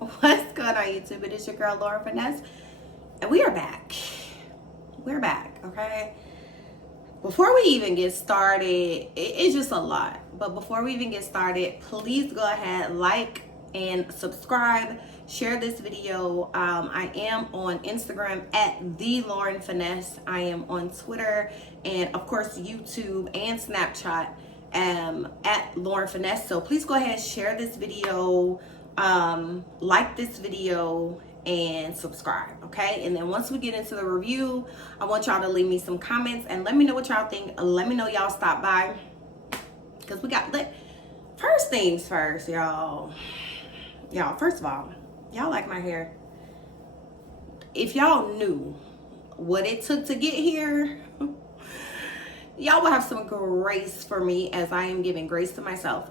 What's going on, YouTube? It is your girl Laura Finesse, and we are back. We're back, okay? Before we even get started, it's just a lot. But before we even get started, please go ahead, like and subscribe. Share this video. I am on Instagram at the Lauren Finesse. I am on Twitter and of course YouTube and Snapchat at Lauren Finesse. So please go ahead, share this video, like this video, and subscribe, okay? And then once we get into the review, I want y'all to leave me some comments and let me know what y'all think. Let me know y'all stop by, because we got lit. First things first, y'all. First of all, y'all like my hair. If y'all knew what it took to get here, y'all will have some grace for me as I am giving grace to myself.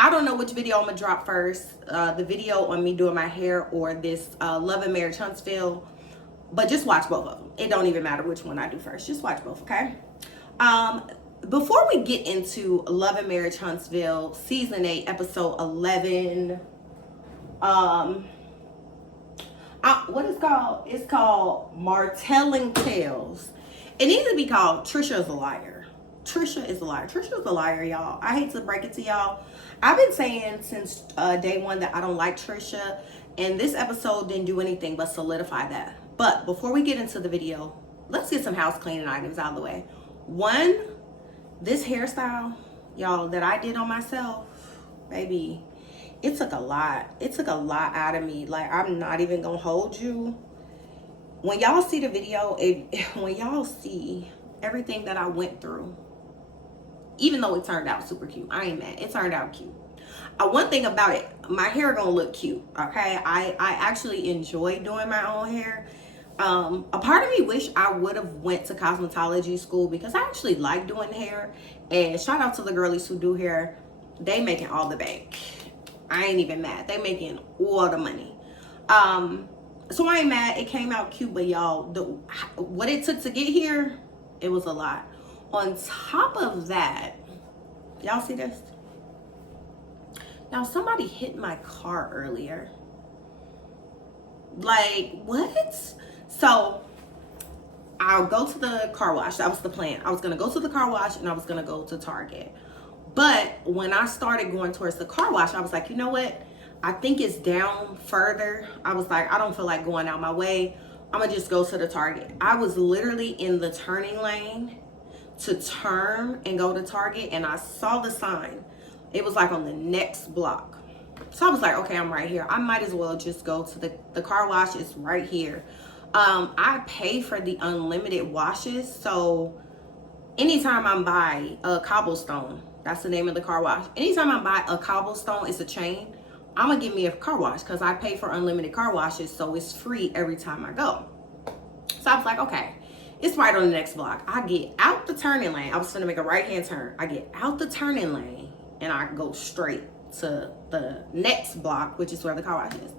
I don't know which video I'm gonna drop first, the video on me doing my hair or this Love and Marriage Huntsville, but just watch both of them. It don't even matter which one I do first, just watch both, okay? Before we get into Love and Marriage Huntsville season 8 episode 11, what is called? It's called Martelling Tales. It needs to be called Trisha is a Liar. Trisha is a liar. Trisha is a liar, y'all. I hate to break it to y'all. I've been saying since day one that I don't like Trisha, and this episode didn't do anything but solidify that. But before we get into the video, let's get some house cleaning items out of the way. One, this hairstyle, y'all, that I did on myself, baby, it took a lot. It took a lot out of me. Like, I'm not even gonna hold you. When y'all see the video, when y'all see everything that I went through, even though it turned out super cute, I ain't mad. It turned out cute. One thing about it, my hair gonna look cute, okay? I actually enjoy doing my own hair. A part of me wish I would have went to cosmetology school because I actually like doing hair. And shout out to the girlies who do hair. They making all the bank. I ain't even mad. They making all the money. So I ain't mad. It came out cute, but y'all, what it took to get here, it was a lot. On top of that, y'all see this? Now somebody hit my car earlier. Like, what? So I'll go to the car wash. That was the plan. I was gonna go to the car wash and I was gonna go to Target. But when I started going towards the car wash, I was like, you know what? I think it's down further. I was like, I don't feel like going out my way. I'm gonna just go to the Target. I was literally in the turning lane to turn and go to Target, and I saw the sign. It was like on the next block. So I was like, okay, I'm right here. I might as well just go to the car wash. It's right here. I pay for the unlimited washes. So anytime I'm by a Cobblestone, that's the name of the car wash. Anytime I buy a Cobblestone, it's a chain, I'm gonna give me a car wash because I pay for unlimited car washes. So it's free every time I go. So I was like, okay. It's right on the next block. I get out the turning lane. I was gonna make a right-hand turn. I get out the turning lane and I go straight to the next block, which is where the car wash is.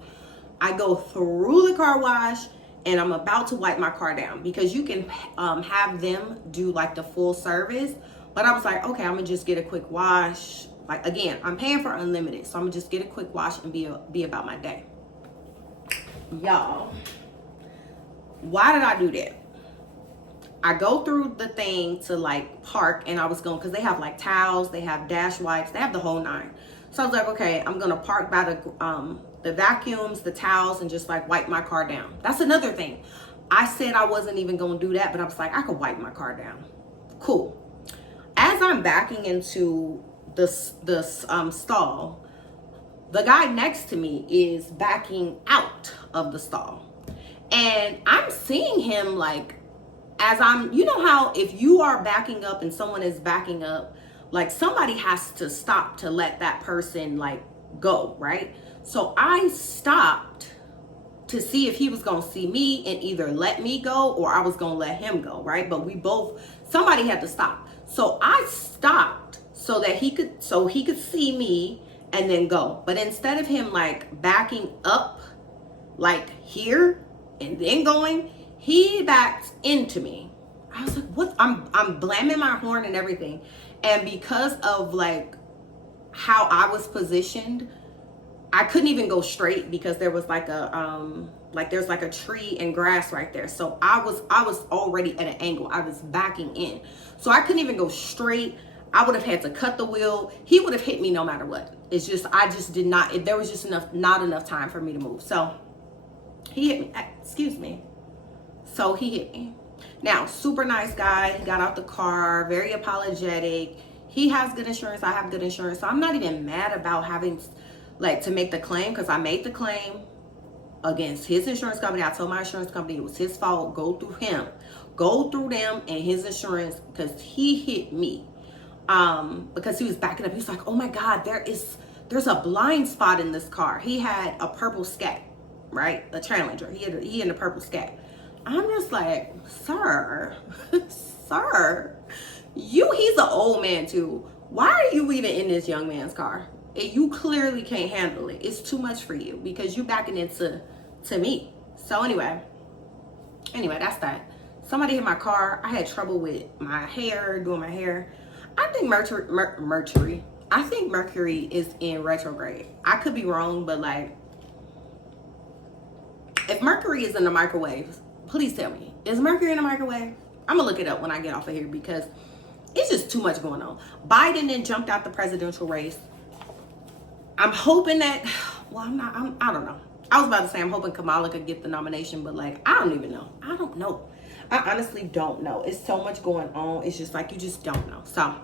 I go through the car wash and I'm about to wipe my car down because you can have them do like the full service. But I was like, okay, I'm gonna just get a quick wash. Like, again, I'm paying for unlimited, so I'm gonna just get a quick wash and be about my day. Y'all, why did I do that? I go through the thing to like park, and I was going, because they have like towels, they have dash wipes, they have the whole nine. So I was like, okay, I'm gonna park by the vacuums, the towels, and just like wipe my car down. That's another thing. I said I wasn't even gonna do that, but I was like, I could wipe my car down. Cool. As I'm backing into the stall, the guy next to me is backing out of the stall, and I'm seeing him like, as I'm, you know how if you are backing up and someone is backing up, like somebody has to stop to let that person like go, right? So I stopped to see if he was gonna see me and either let me go or I was gonna let him go, right? But somebody had to stop. So I stopped so that he could see me and then go. But instead of him like backing up like here and then going, he backed into me. I was like, what? I'm blamming my horn and everything. And because of like how I was positioned, I couldn't even go straight because there was like there's like a tree and grass right there. So I was already at an angle. I was backing in. So I couldn't even go straight. I would have had to cut the wheel. He would have hit me no matter what. It's just, I just did not, there was just not enough time for me to move. So he hit me, excuse me. So he hit me. Now, super nice guy. He got out the car, very apologetic. He has good insurance. I have good insurance. So I'm not even mad about having like to make the claim, because I made the claim against his insurance company. I told my insurance company it was his fault. Go through him. Go through them and his insurance, because he hit me. Because he was backing up. He's like, oh my God, there's a blind spot in this car. He had a purple Scat, right? A Challenger. He had a purple Scat. I'm just like, sir, sir, he's an old man too. Why are you even in this young man's car? You clearly can't handle it. It's too much for you because you backing into me. So anyway, that's that. Somebody hit my car. I had trouble with my hair, doing my hair. I think Mercury. I think Mercury is in retrograde. I could be wrong, but like, if Mercury is in the microwave, please tell me. Is Mercury in the microwave? I'm gonna look it up when I get off of here because it's just too much going on. Biden then jumped out the presidential race. I'm hoping that, well, I don't know. I was about to say I'm hoping Kamala could get the nomination, but like, I don't even know. I don't know. I honestly don't know. It's so much going on. It's just like, you just don't know. So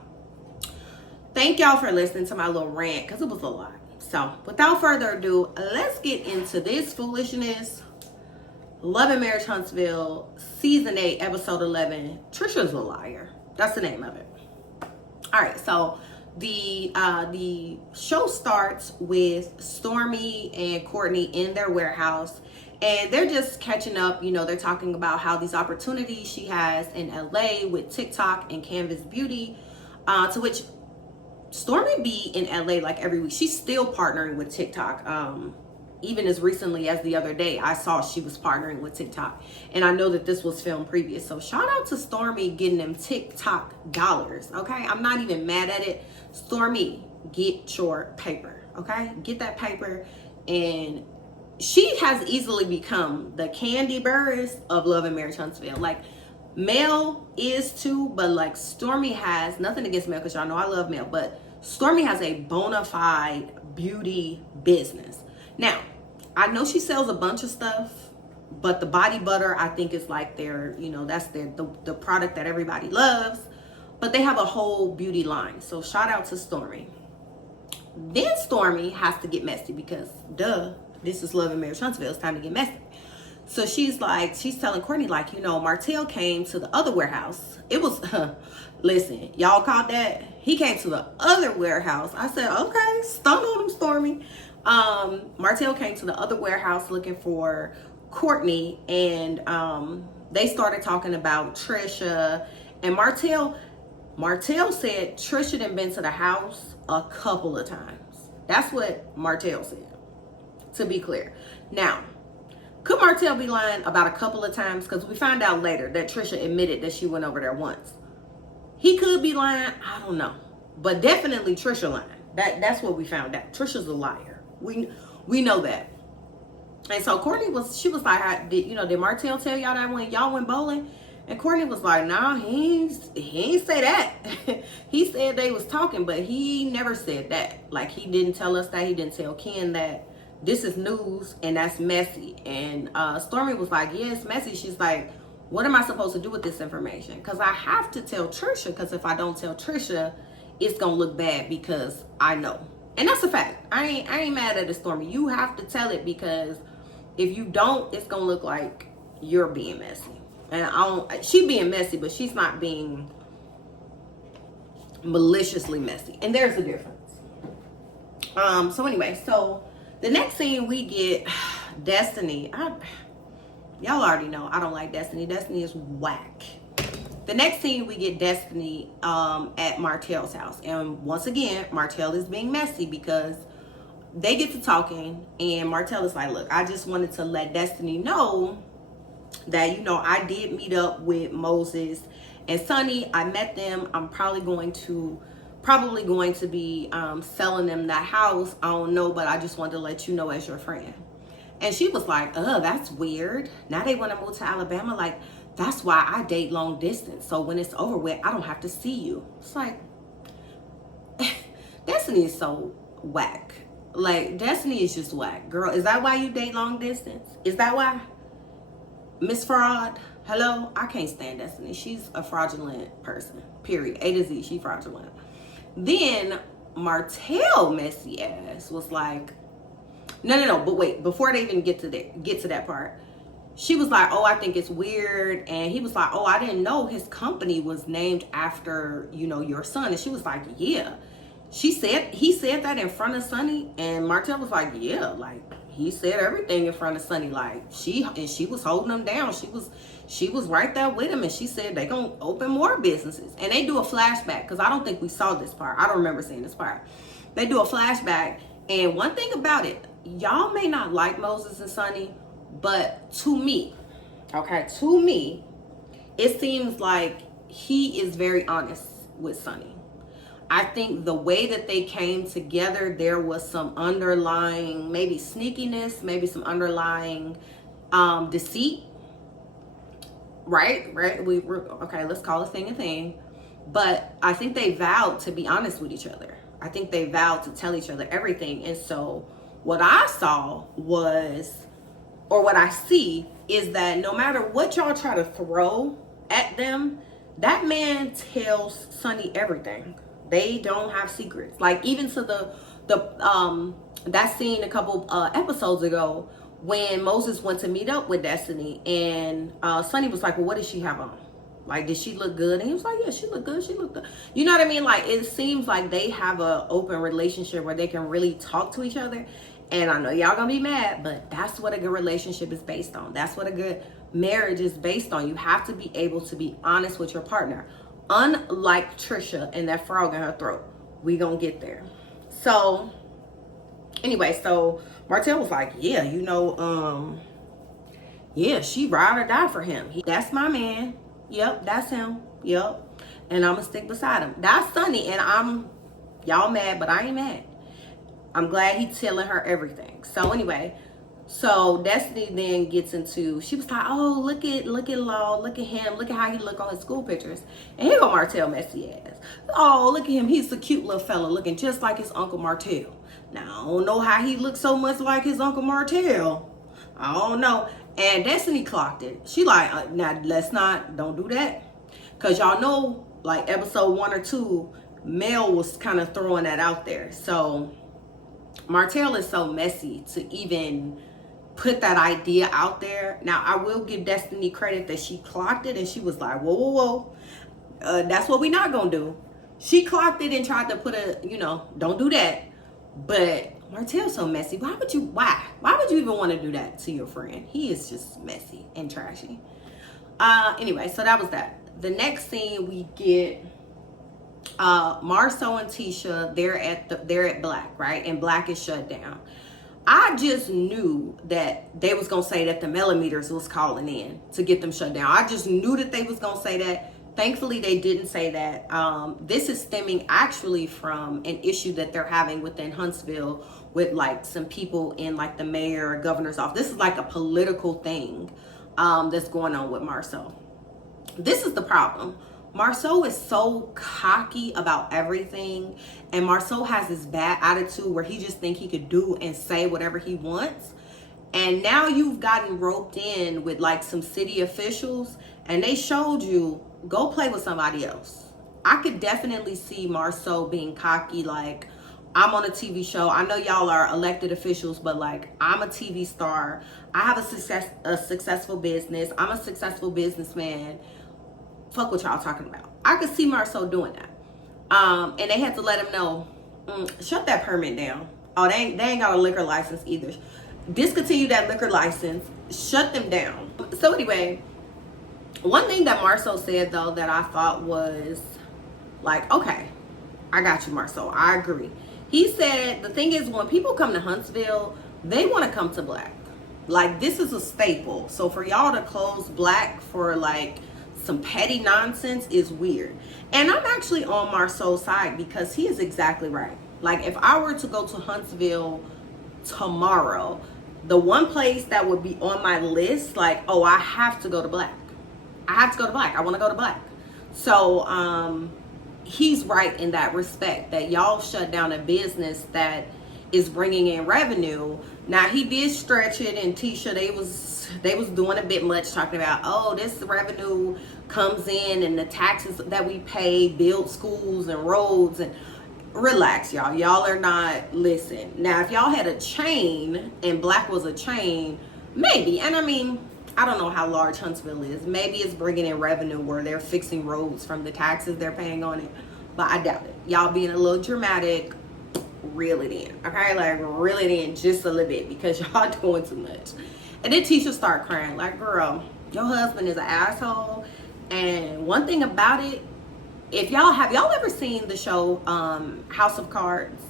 thank y'all for listening to my little rant because it was a lot. So without further ado, let's get into this foolishness. Love and Marriage Huntsville, Season 8, Episode 11. Trisha's a liar. That's the name of it. All right, so the show starts with Stormy and Courtney in their warehouse, and they're just catching up. You know, they're talking about how these opportunities she has in LA with TikTok and Canvas Beauty, to which Stormy be in LA like every week. She's still partnering with TikTok. Even as recently as the other day, I saw she was partnering with TikTok. And I know that this was filmed previous. So shout out to Stormy getting them TikTok dollars, okay? I'm not even mad at it. Stormy, get your paper, okay? Get that paper. And she has easily become the Candy Burris of Love and Marriage Huntsville. Like, Mel is too, but like Stormy has, nothing against Mel because y'all know I love Mel, but Stormy has a bona fide beauty business. Now, I know she sells a bunch of stuff, but the body butter, I think, is like their, you know, that's the product that everybody loves. But they have a whole beauty line. So shout out to Stormy. Then Stormy has to get messy because, duh, this is Love and Marriage Huntsville. It's time to get messy. So she's telling Courtney, like, you know, Martell came to the other warehouse. It was, listen, y'all caught that? He came to the other warehouse. I said, okay, stun on him, Stormy. Martell came to the other warehouse looking for Courtney, and they started talking about Trisha. And Martell said Trisha done been to the house a couple of times. That's what Martell said, to be clear. Now, could Martell be lying about a couple of times? Because we find out later that Trisha admitted that she went over there once. He could be lying. I don't know. But definitely Trisha lying. That's what we found out. Trisha's a liar. We know that. And so Courtney was like, did Martell tell y'all that when y'all went bowling? And Courtney was like, nah, he ain't say that. He said they was talking, but he never said that. Like, he didn't tell us that. He didn't tell Ken that. This is news, and that's messy. And Stormy was like, yeah, it's messy. She's like, what am I supposed to do with this information? Because I have to tell Trisha, because if I don't tell Trisha, it's going to look bad because I know. And that's a fact. I ain't mad at it, Stormy. You have to tell it, because if you don't, it's going to look like you're being messy. And she being messy, but she's not being maliciously messy. And there's a difference. So anyway, so the next scene we get Destiny. Y'all already know I don't like Destiny. Destiny is whack. The next scene we get Destiny at Martell's house. And once again, Martell is being messy because they get to talking and Martell is like, look, I just wanted to let Destiny know that, you know, I did meet up with Moses and Sonny. I met them. I'm probably going to probably going to be selling them that house. I don't know, but I just wanted to let you know as your friend. And she was like, oh, that's weird. Now they want to move to Alabama. Like, that's why I date long distance. So when it's over with, I don't have to see you. It's like, Destiny is so whack. Like, Destiny is just whack. Girl, is that why you date long distance? Is that why? Miss Fraud, hello? I can't stand Destiny. She's a fraudulent person, period. A to Z, she fraudulent. Then Martell messy ass was like, no, but wait, before they even get to that part, she was like, oh, I think it's weird. And he was like, oh, I didn't know his company was named after, you know, your son. And she was like, yeah. He said that in front of Sonny, and Martell was like, yeah, like he said everything in front of Sonny. Like she was holding him down. She was right there with him, and she said they gonna open more businesses. And they do a flashback, because I don't think we saw this part. I don't remember seeing this part. They do a flashback, and one thing about it, y'all may not like Moses and Sonny, but to me, it seems like he is very honest with Sonny. I think the way that they came together, there was some underlying, maybe sneakiness, maybe some underlying deceit. Right? Okay, let's call a thing a thing. But I think they vowed to be honest with each other. I think they vowed to tell each other everything. And so what I saw was, or what I see, is that no matter what y'all try to throw at them, that man tells Sonny everything. They don't have secrets. Like, even to that scene a couple episodes ago when Moses went to meet up with Destiny, and Sonny was like, well, what did she have on? Like, did she look good? And he was like, yeah, she looked good. She looked good. You know what I mean? Like, it seems like they have an open relationship where they can really talk to each other. And I know y'all gonna be mad, but that's what a good relationship is based on. That's what a good marriage is based on. You have to be able to be honest with your partner. Unlike Trisha and that frog in her throat. We gonna get there. So anyway, so Martell was like, yeah, you know, yeah, she ride or die for him. That's my man. Yep, that's him. Yep. And I'm gonna stick beside him. That's Sonny, and y'all mad, but I ain't mad. I'm glad he's telling her everything. So anyway, so Destiny then gets into, she was like, oh, look at Law, look at him, look at how he look on his school pictures. And here go Martell messy ass. Oh, look at him, he's a cute little fella looking just like his Uncle Martell. Now, I don't know how he looks so much like his Uncle Martell. I don't know. And Destiny clocked it. She like, now don't do that. Because y'all know, like episode 1 or 2, Mel was kind of throwing that out there. So Martell is so messy to even put that idea out there. Now, I will give Destiny credit that she clocked it and she was like, whoa. That's what we not gonna do. She clocked it and tried to put don't do that. But Martell's so messy. Why would you even want to do that to your friend? He is just messy and trashy. Anyway, so that was that. The next scene we get Marceau and Tisha, they're at Black, right? And Black is shut down. I just knew that they was gonna say that the millimeters was calling in to get them shut down. I just knew that they was gonna say that. Thankfully, they didn't say that. This is stemming actually from an issue that they're having within Huntsville with like some people in like the mayor or governor's office. This is like a political thing that's going on with Marceau. This is the problem. Marceau is so cocky about everything, and Marceau has this bad attitude where he just think he could do and say whatever he wants. And now you've gotten roped in with like some city officials, and they showed you, go play with somebody else. I could definitely see Marceau being cocky, like, I'm on a TV show. I know y'all are elected officials, but like, I'm a TV star. I have a successful business. I'm a successful businessman. Fuck what y'all talking about. I could see Marceau doing that. And they had to let him know, shut that permit down. Oh, they ain't got a liquor license either. Discontinue that liquor license. Shut them down. So anyway, one thing that Marceau said though that I thought was like, okay, I got you, Marceau. I agree. He said, the thing is, when people come to Huntsville, they want to come to Black. Like, this is a staple. So for y'all to close Black for like some petty nonsense is weird. And I'm actually on Marceau's side because he is exactly right. Like, if I were to go to Huntsville tomorrow, the one place that would be on my list, like, oh, I have to go to Black. I have to go to Black. I want to go to Black. So he's right in that respect, that y'all shut down a business that is bringing in revenue. Now, he did stretch it, and Tisha, they was doing a bit much, talking about, oh, this revenue comes in and the taxes that we pay build schools and roads. And relax, y'all are not, listen, now if y'all had a chain and Black was a chain, maybe, and I mean, I don't know how large Huntsville is, maybe it's bringing in revenue where they're fixing roads from the taxes they're paying on it, but I doubt it. Y'all being a little dramatic, reel it in, okay? Like, reel it in just a little bit, because y'all doing too much. And then Tisha start crying, like, girl, your husband is an asshole. And one thing about it, if y'all ever seen the show House of Cards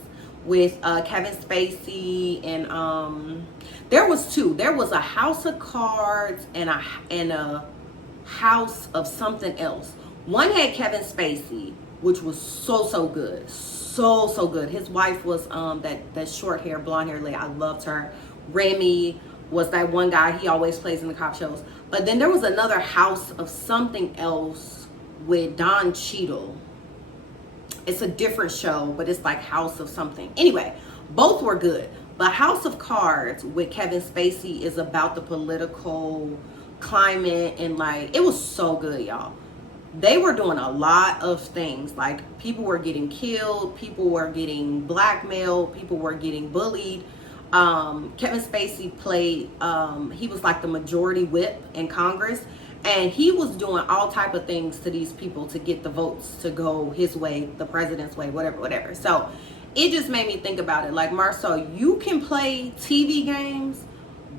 with Kevin Spacey, and there was two. There was a House of Cards and a House of something else. One had Kevin Spacey, which was so good, so good. His wife was that short hair, blonde hair lady. I loved her. Remy was that one guy. He always plays in the cop shows. But then there was another House of something else with Don Cheadle. It's a different show, but it's like House of something. Anyway, both were good. But House of Cards with Kevin Spacey is about the political climate, and like, it was so good, y'all. They were doing a lot of things. Like, people were getting killed, people were getting blackmailed, people were getting bullied. Kevin Spacey played, he was like the majority whip in Congress, and he was doing all type of things to these people to get the votes to go his way, the president's way, whatever. So it just made me think about it. Like, Marceau, you can play TV games,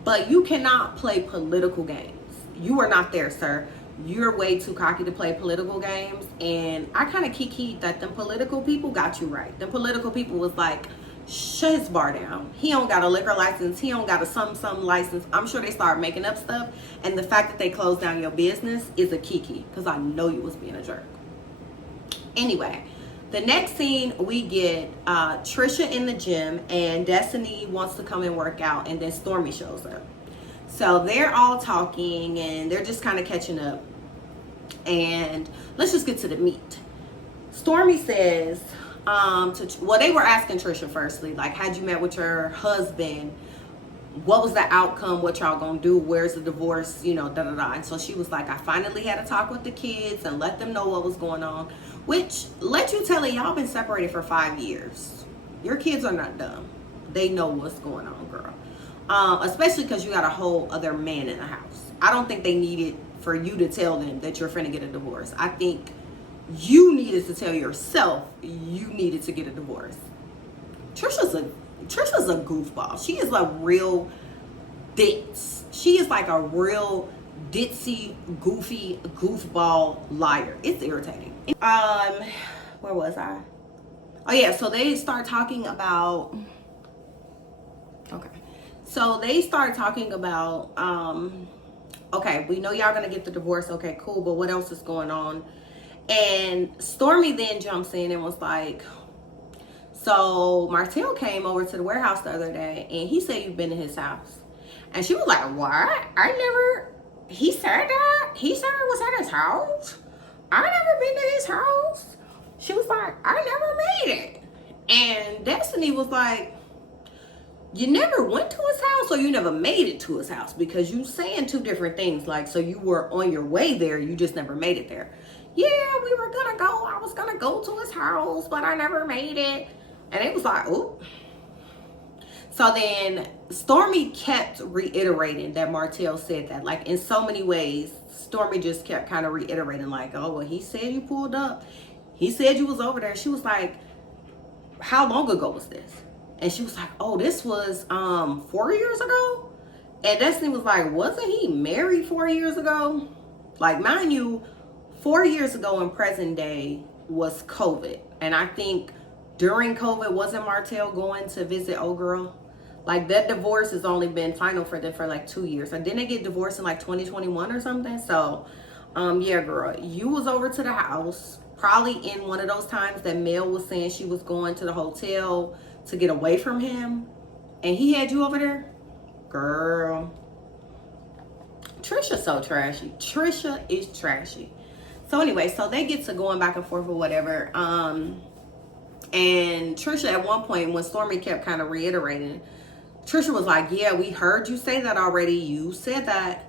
but you cannot play political games. You are not there, sir. You're way too cocky to play political games. And I kind of kikied that them political people got you right. Them political people was like, shut his bar down. He don't got a liquor license. He don't got a some license. I'm sure they start making up stuff. And the fact that they closed down your business is a kiki, because I know you was being a jerk. Anyway, the next scene, we get Trisha in the gym, and Destiny wants to come and work out, and then Stormy shows up. So they're all talking, and they're just kind of catching up. And let's just get to the meat. Stormy says, well, they were asking Trisha firstly, like, had you met with your husband? What was the outcome? What y'all gonna do? Where's the divorce? You know, da-da-da. And so she was like, I finally had a talk with the kids and let them know what was going on. Which, let you tell it, y'all been separated for 5 years. Your kids are not dumb. They know what's going on, girl. Especially because you got a whole other man in the house. I don't think they needed for you to tell them that you're finna get a divorce. I think you needed to tell yourself you needed to get a divorce. Trisha's a goofball. She is a real ditz. She is like a real ditzy, goofy, goofball liar. It's irritating. Where was I? Oh yeah, so they start talking about, okay. So they start talking about, okay, we know y'all gonna get the divorce. Okay, cool, but what else is going on? And Stormy then jumps in and was like, so Martell came over to the warehouse the other day, and he said you've been to his house. And she was like, what? He said that? He said I was at his house? I never been to his house. She was like, I never made it. And Destiny was like, you never went to his house, or you never made it to his house? Because you saying two different things. Like, so you were on your way there, you just never made it there. Yeah, we were gonna go. I was gonna go to his house, but I never made it. And it was like, ooh. So then Stormy kept reiterating that Martell said that. Like, in so many ways, Stormy just kept kind of reiterating, like, oh, well, he said you pulled up. He said you was over there. She was like, how long ago was this? And she was like, oh, this was 4 years ago. And Destiny was like, wasn't he married 4 years ago? Like, mind you, 4 years ago in present day was COVID. And I think during COVID, wasn't Martell going to visit old girl? Like, that divorce has only been final for them for like 2 years. And didn't they get divorced in like 2021 or something? So Yeah, girl, you was over to the house, probably in one of those times that Mel was saying she was going to the hotel to get away from him, and he had you over there. Girl, Trisha's so trashy. Trisha is trashy. So anyway, so they get to going back and forth or whatever. And Trisha at one point, when Stormy kept kind of reiterating, Trisha was like, yeah, we heard you say that already. You said that.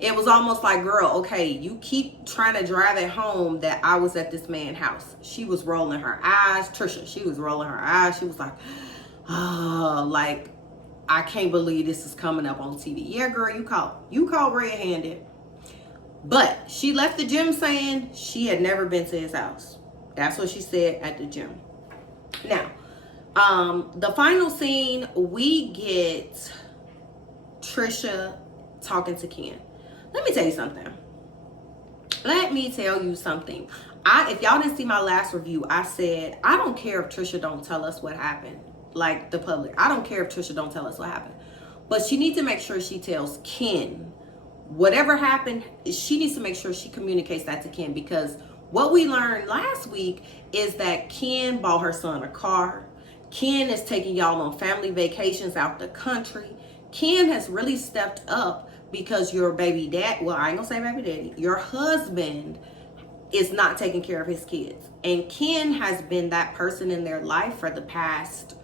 It was almost like, girl, okay, you keep trying to drive it home that I was at this man's house. She was rolling her eyes. Trisha, she was rolling her eyes. She was like, oh, like, I can't believe this is coming up on TV. Yeah, girl, you caught red-handed. But she left the gym saying she had never been to his house. That's what she said at the gym. Now, the final scene, we get Trisha talking to Ken. Let me tell you something. If y'all didn't see my last review, I said, I don't care if Trisha don't tell us what happened. Like the public. I don't care if Trisha don't tell us what happened. But she needs to make sure she tells Ken whatever happened. She needs to make sure she communicates that to Ken, because what we learned last week is that Ken bought her son a car. Ken is taking y'all on family vacations out the country. Ken has really stepped up because your baby dad, well, I ain't gonna say baby daddy, your husband is not taking care of his kids. And Ken has been that person in their life for the past,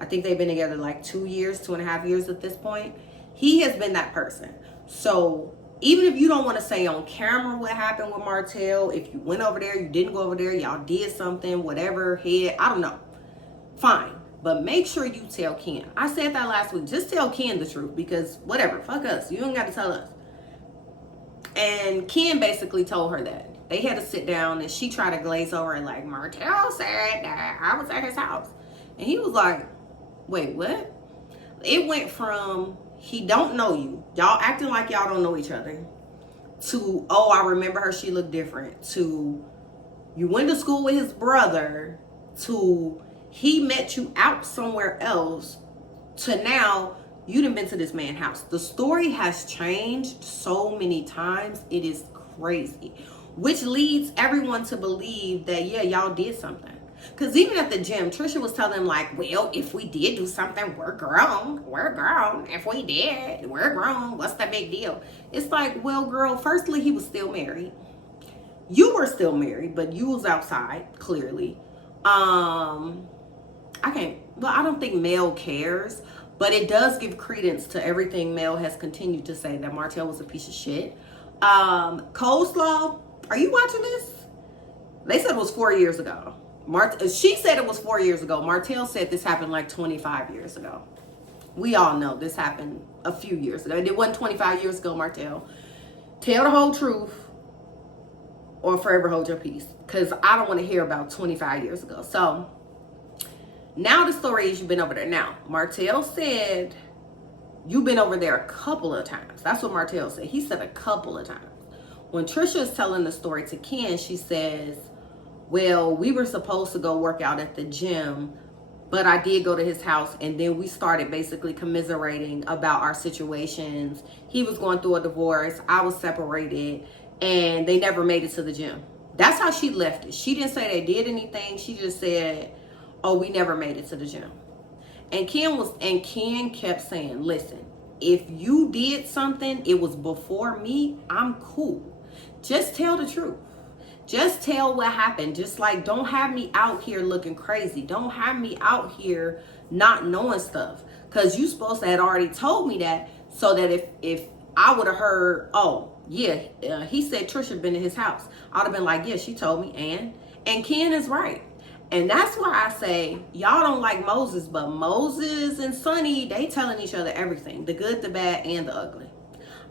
I think they've been together like 2 years, 2.5 years at this point. He has been that person. So even if you don't want to say on camera what happened with Martell, if you went over there, you didn't go over there, y'all did something, whatever, I don't know. Fine. But make sure you tell Ken. I said that last week. Just tell Ken the truth, because whatever, fuck us. You don't got to tell us. And Ken basically told her that. They had to sit down, and she tried to glaze over and like, Martell said that I was at his house. And he was like, wait, what? It went from, he don't know you, y'all acting like y'all don't know each other, to, oh, I remember her, she looked different, to, you went to school with his brother, to, he met you out somewhere else, to now you done been to this man's house. The story has changed so many times. It is crazy. Which leads everyone to believe that, yeah, y'all did something. Because even at the gym, Trisha was telling him like, well, if we did do something, we're grown. We're grown. If we did, we're grown. What's the big deal? It's like, well, girl, firstly, he was still married. You were still married, but you was outside, clearly. I don't think Mel cares, but it does give credence to everything Mel has continued to say, that Martell was a piece of shit. Coleslaw, are you watching this? They said it was 4 years ago. She said it was 4 years ago. Martell said this happened like 25 years ago. We all know this happened a few years ago. It wasn't 25 years ago, Martell. Tell the whole truth or forever hold your peace, because I don't want to hear about 25 years ago. So now the story is you've been over there. Now, Martell said you've been over there a couple of times. That's what Martell said. He said a couple of times. When Trisha is telling the story to Ken, she says, well, we were supposed to go work out at the gym, but I did go to his house, and then we started basically commiserating about our situations. He was going through a divorce. I was separated, and they never made it to the gym. That's how she left it. She didn't say they did anything. She just said, oh, we never made it to the gym. And Ken kept saying, listen, if you did something, it was before me, I'm cool. Just tell the truth. Just tell what happened. Just like, don't have me out here looking crazy. Don't have me out here not knowing stuff. Because you supposed to had already told me that, so that if I would have heard, oh, yeah, he said Trisha been in his house, I would have been like, yeah, she told me. And Ken is right. And that's why I say, y'all don't like Moses, but Moses and Sonny, they telling each other everything. The good, the bad, and the ugly.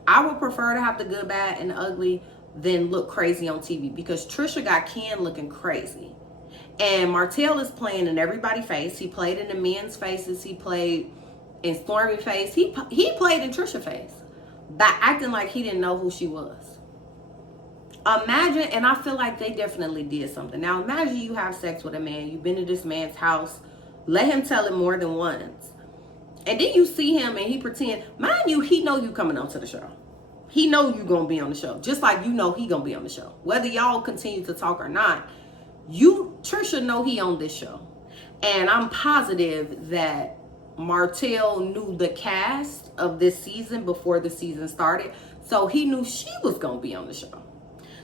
I would prefer to have the good, bad, and the ugly than look crazy on TV, because Trisha got Ken looking crazy. And Martell is playing in everybody's face. He played in the men's faces. He played in Stormy's face. He played in Trisha's face by acting like he didn't know who she was. Imagine, and I feel like they definitely did something. Now imagine you have sex with a man. You've been to this man's house. Let him tell it more than once. And then you see him and he pretend, mind you, he know you coming onto the show. He know you gonna be on the show, just like you know he gonna be on the show. Whether y'all continue to talk or not, Trisha know he on this show. And I'm positive that Martell knew the cast of this season before the season started. So he knew she was gonna be on the show.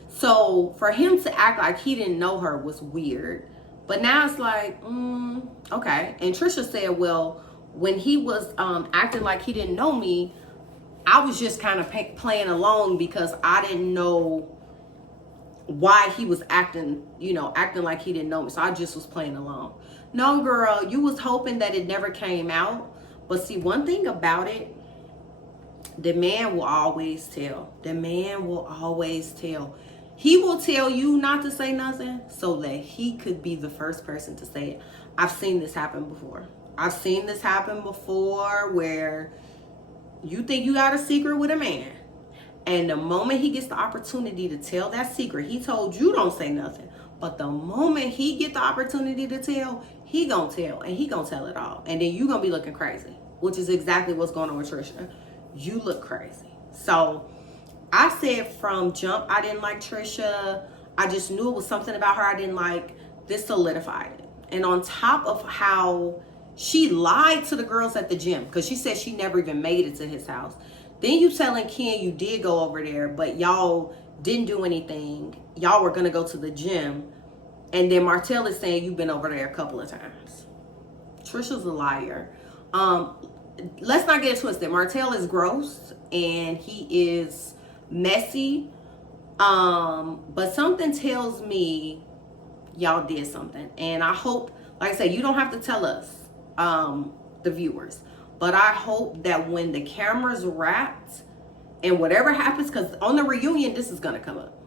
So for him to act like he didn't know her was weird. But now it's like, okay. And Trisha said, well, when he was acting like he didn't know me, I was just kind of playing along because I didn't know why he was acting like he didn't know me. So I just was playing along. No, girl, you was hoping that it never came out. But see, one thing about it, the man will always tell. The man will always tell. He will tell you not to say nothing so that he could be the first person to say it. I've seen this happen before. I've seen this happen before where you think you got a secret with a man. And the moment he gets the opportunity to tell that secret, he told you don't say nothing. But the moment he get the opportunity to tell, he gonna tell. And he gonna tell it all. And then you gonna be looking crazy. Which is exactly what's going on with Trisha. You look crazy. So I said from jump, I didn't like Trisha. I just knew it was something about her I didn't like. This solidified it. And on top of how she lied to the girls at the gym, because she said she never even made it to his house. Then you telling Ken you did go over there, but y'all didn't do anything. Y'all were going to go to the gym. And then Martell is saying you've been over there a couple of times. Trisha's a liar. Let's not get it twisted. Martell is gross and he is messy. But something tells me y'all did something. And I hope, like I said, you don't have to tell us, the viewers. But I hope that when the camera's wrapped and whatever happens, because on the reunion, this is going to come up.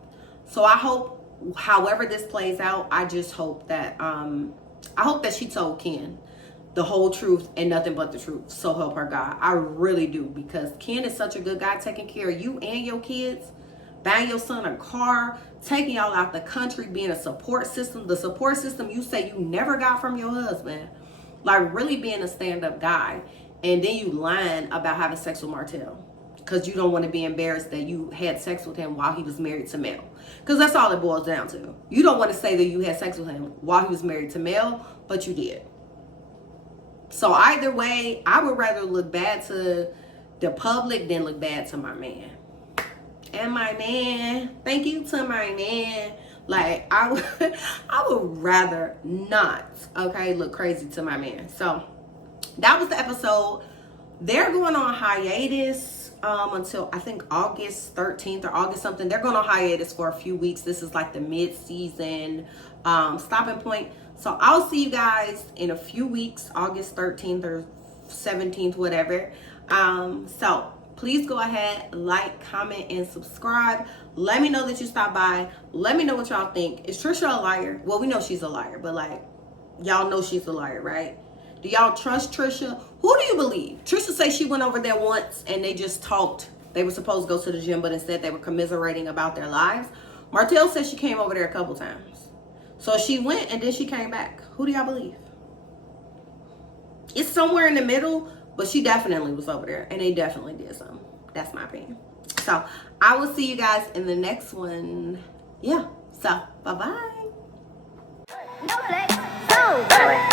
So I hope, however this plays out, I just hope that, she told Ken the whole truth and nothing but the truth. So help her God. I really do, because Ken is such a good guy, taking care of you and your kids, buying your son a car, taking y'all out the country, being a support system. The support system you say you never got from your husband. Like really being a stand-up guy. And then you lying about having sex with Martell because you don't want to be embarrassed that you had sex with him while he was married to Mel. Because that's all it boils down to. You don't want to say that you had sex with him while he was married to Mel, but you did. So either way, I would rather look bad to the public than look bad to my man. And my man, thank you to my man. Like, I would rather not, okay, look crazy to my man. So that was the episode. They're going on hiatus until I think August 13th or August something. They're going on hiatus for a few weeks. This is like the mid-season stopping point. So I'll see you guys in a few weeks, August 13th or 17th, whatever. So please go ahead, like, comment, and subscribe. Let me know that you stopped by. Let me know what y'all think. Is Trisha a liar? Well, we know she's a liar, but like, y'all know she's a liar, right? Do y'all trust Trisha? Who do you believe? Trisha says she went over there once and they just talked. They were supposed to go to the gym, but instead they were commiserating about their lives. Martell says she came over there a couple times. So she went and then she came back. Who do y'all believe? It's somewhere in the middle, but she definitely was over there and they definitely did something. That's my opinion. So I will see you guys in the next one. Yeah. So bye-bye. No,